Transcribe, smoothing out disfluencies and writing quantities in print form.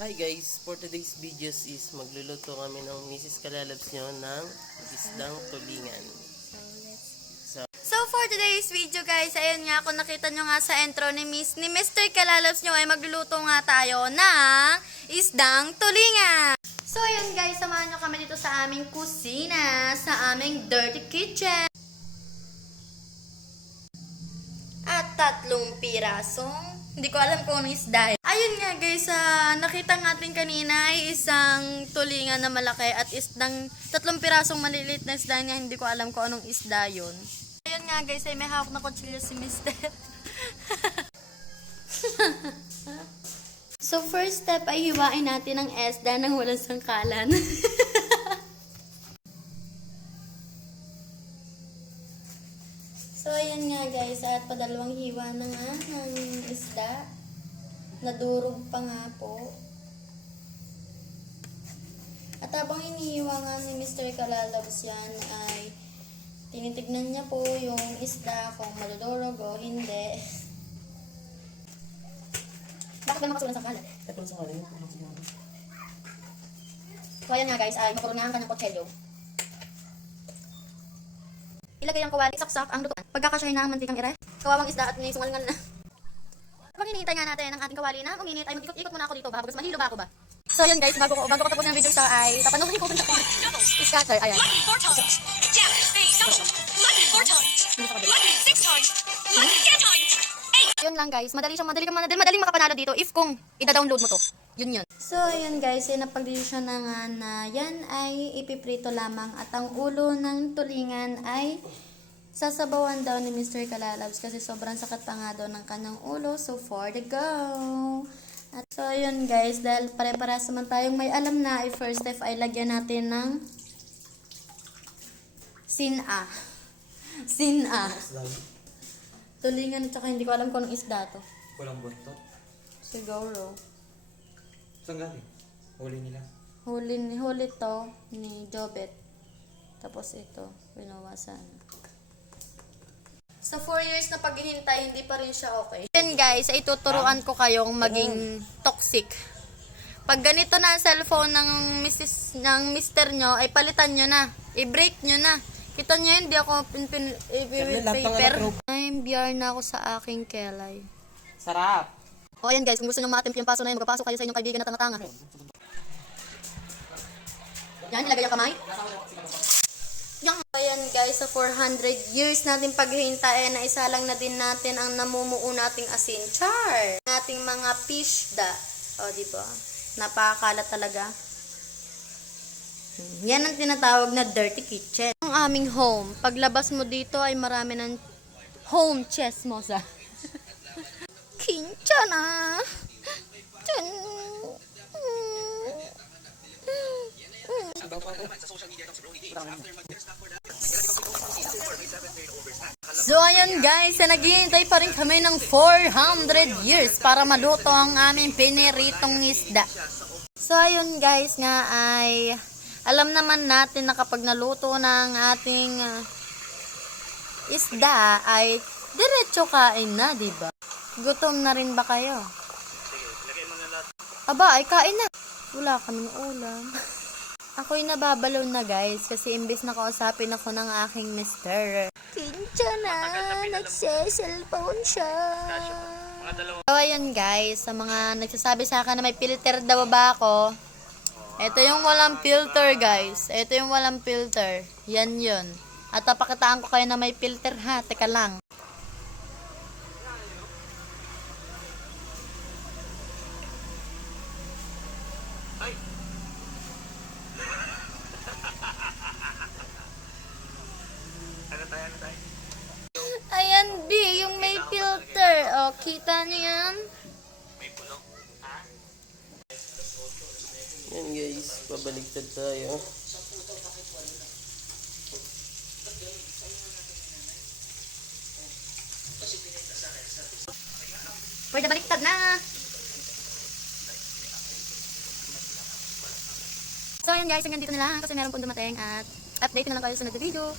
Hi guys, for today's videos is magluluto kami ng Mrs. Kalalabs nyo ng isdang tulingan. So for today's video guys, ayun nga, kung nakita nyo nga sa intro ni Mr. Kalalabs nyo ay magluluto nga tayo ng isdang tulingan. So ayun guys, samahan nyo kami dito sa aming kusina, sa aming dirty kitchen. At 3 pirasong, hindi ko alam kung anong isda. Ayun nga guys, nakita natin kanina ay isang tulingan na malaki at isdang 3 pirasong maliliit na isda niya. Hindi ko alam kung anong isda yun. Ayun nga guys, ay may hawak na kutsilyo si Mr. So first step ay hiwain natin ang isda nang walang sangkalan. So, ayan nga guys, at padalawang hiwa na nga ng isda. Nadurog pa nga po. At habang inihiwa nga ni Mr. Kalalabs yan, ay tinitignan niya po yung isda kung madudurog o hindi. Bakit ba makasulan sa kalat? So, ayan nga guys, ay mapurunahan ka ng kutsilyo. Ilagay ang kawali, saksak ang lutuan. Pagkakasyahin na ang mantikang iray, kawawang isda at may sungalingan na. Pag hinihintay nga natin ang ating kawali na uminit, ay mag-ikot-ikot muna ako dito ba? Bagas malilo ba ako ba? So yun guys, bago ko tapos ng video sa ay tapanuhin ko kung scatter, ayan. Lucky 4 times. Yeah, hey, double. Lucky 4 times. Lucky 6 times. Lucky 10 times. Yun lang guys, madaling makapanalo dito if kung ida-download mo to. Yun. So yun guys, napag-desisyon na nga na yan ay ipiprito lamang at ang ulo ng tulingan ay sasabawan daw ni Mr. Kalalabs kasi sobrang sakit pa nga daw ng kanyang ulo. So for the go! At so yun guys, dahil pare-parehas naman tayong may alam na, first step ay lagyan natin ng sina. Tulingan at saka hindi ko alam kung anong isda to. Walang buntot. Siguro. Saan galing? Huli nila. Huli to ni Jobet. Tapos ito, binawasan. Sa 4 years na paghihintay, hindi pa rin siya okay. Yan guys, ay tuturuan ko kayong maging toxic. Pag ganito na ang cellphone ng mister nyo, ay palitan nyo na. I-break nyo na. Kita nyo yun, di ako paper. I'm BR na ako sa aking kelay. Sarap! O ayan guys, kung gusto nyo matimp yung paso na yun, magpapasok kayo sa inyong kaibigan na tanga-tanga. Yan, nilagay ang kamay. Yan. Ayan guys, sa 400 years natin paghihintayan na isa lang na din natin ang namumuo nating asin. Char! Nating mga fish da. O, diba? Napakakalat talaga. Yan ang tinatawag na dirty kitchen. Ang aming home. Paglabas mo dito ay marami ng home chismosa. Kincha na. So ayan guys, naghihintay pa rin kami ng 400 years para maluto ang aming piniritong isda. So ayun guys nga ay alam naman natin na kapag naluto ng ating isda ay diretso kain na, diba? Gutom na rin ba kayo? Aba, ay kain na. Wala kaming ulam. Ako'y nababalaw na guys kasi imbes na kausapin ako ng aking mister. Kincha na, nagse-cellphone siya. So ayun guys, sa mga nagsasabi sa akin na may filter daw ba ako, ito yung walang filter guys. Ito yung walang filter. Yan yun. At papakitaan ko kayo na may filter ha. Teka lang. Ayan B, yung may filter. O, kita niyo yan? Yan guys, pabaliktad tayo. Pwede baliktad na. So ayan guys, hanggang dito na lang kasi meron pong dumating at update na lang kayo sa nag-video.